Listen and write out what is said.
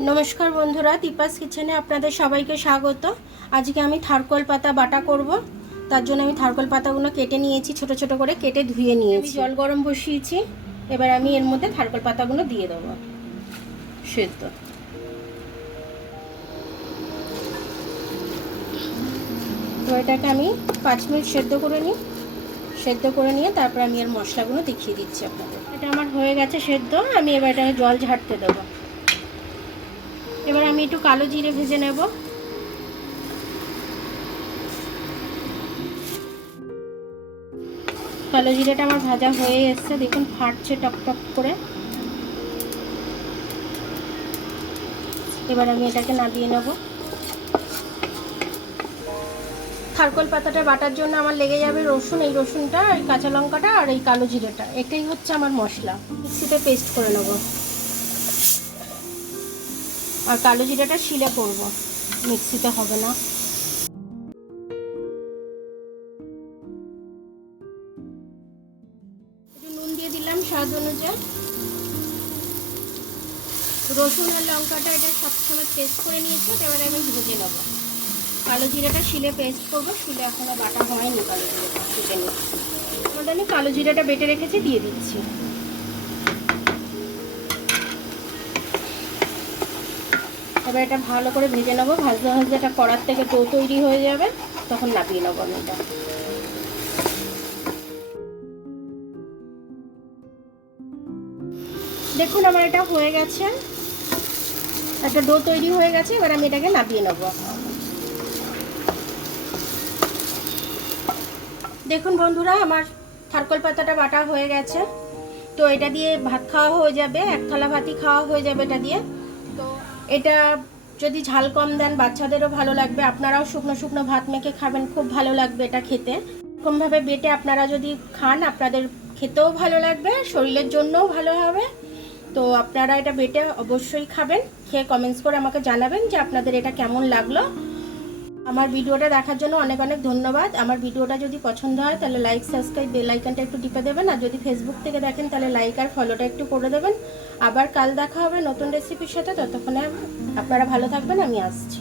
नमस्कार बंधुरा दीपास किचेने आपनादेर सबाइके स्वागत। आज के आमी थारकल पाता बाटा करब। तार जोन्नो आमी थारकल पातागुलो केटे नियेछि, छोटो छोटो करे केटे धुए नियेछि। जल गरम बसिয়েছি, এবার আমি এর মধ্যে থারকল পাতাগুলো দিয়ে দেব সেদ্ধ। তো এটাকে আমি 5 মিনিট সেদ্ধ করে নিই। সেদ্ধ করে নিয়ে তারপর আমি এর মশলাগুলো দেখিয়ে দিচ্ছি আপনাদের। এটা আমার হয়ে গেছে সেদ্ধ। আমি এবার এটাকে জল ঝাড়তে দেব। এবার আমি একটু কালো জিরে ভেজে নেব। কালো জিরেটা আমার ভাজা হয়ে এসেছে, দেখুন ফাটছে টকটক করে। এবার আমি এটাকে নামিয়ে নেব। থারকল পাতাটা বাটার জন্য আমার লেগে যাবে রসুন, এই রসুনটা, এই কাঁচা লঙ্কাটা আর এই কালো জিরেটা। এটাই হচ্ছে আমার মশলা। মিক্সিতে পেস্ট করে নেব। আর কালো জিরাটা শিলে করব, মিক্সিতে হবে না। একটু নুন দিয়ে দিলাম স্বাদ অনুযায়ী। রসুন আর লঙ্কাটা এটা সবসময় পেস্ট করে নিয়েছি, এবারে আমি ভেজে নেব। কালো জিরাটা শিলে পেস্ট করবো, শিলে এখনো বাটা হয়নি। কালো জিরাটা বেটে নিচ্ছি। আমাদের আমি কালো জিরাটা বেটে রেখেছি, দিয়ে দিচ্ছি। এবার এটা ভালো করে ভেজে নেবো। ভাজতে ভাজতে এটা কড়ার থেকে ডো তৈরি হয়ে যাবে, তখন নামিয়ে নেবো আমি এটা। দেখুন আমার এটা হয়ে গেছে, একটা ডো তৈরি হয়ে গেছে। এবার আমি এটাকে নামিয়ে নেবো। দেখুন বন্ধুরা, আমার থারকল পাতাটা বাটা হয়ে গেছে। তো এটা দিয়ে ভাত খাওয়া হয়ে যাবে, এক থালা ভাতই খাওয়া হয়ে যাবে এটা দিয়ে। তো এটা যদি ঝাল কম দেন বাচ্চাদেরও ভালো লাগবে, আপনারাও শুকনো শুকনো ভাত মেখে খাবেন, খুব ভালো লাগবে এটা খেতে। এরকমভাবে বেটে আপনারা যদি খান আপনাদের খেতেও ভালো লাগবে, শরীরের জন্যও ভালো হবে। তো আপনারা এটা বেটে অবশ্যই খাবেন, খেয়ে কমেন্টস করে আমাকে জানাবেন যে আপনাদের এটা কেমন লাগলো। আমার ভিডিওটা দেখার জন্য অনেক অনেক ধন্যবাদ। আমার ভিডিওটা যদি পছন্দ হয় তাহলে লাইক, সাবস্ক্রাইব, বেল আইকনটা একটু টিপে দেবেন। আর যদি ফেসবুক থেকে দেখেন তাহলে লাইক আর ফলোটা একটু করে দেবেন। আবার কাল দেখা হবে নতুন রেসিপির সাথে। ততক্ষণে আপনারা ভালো থাকবেন, আমি আসছি।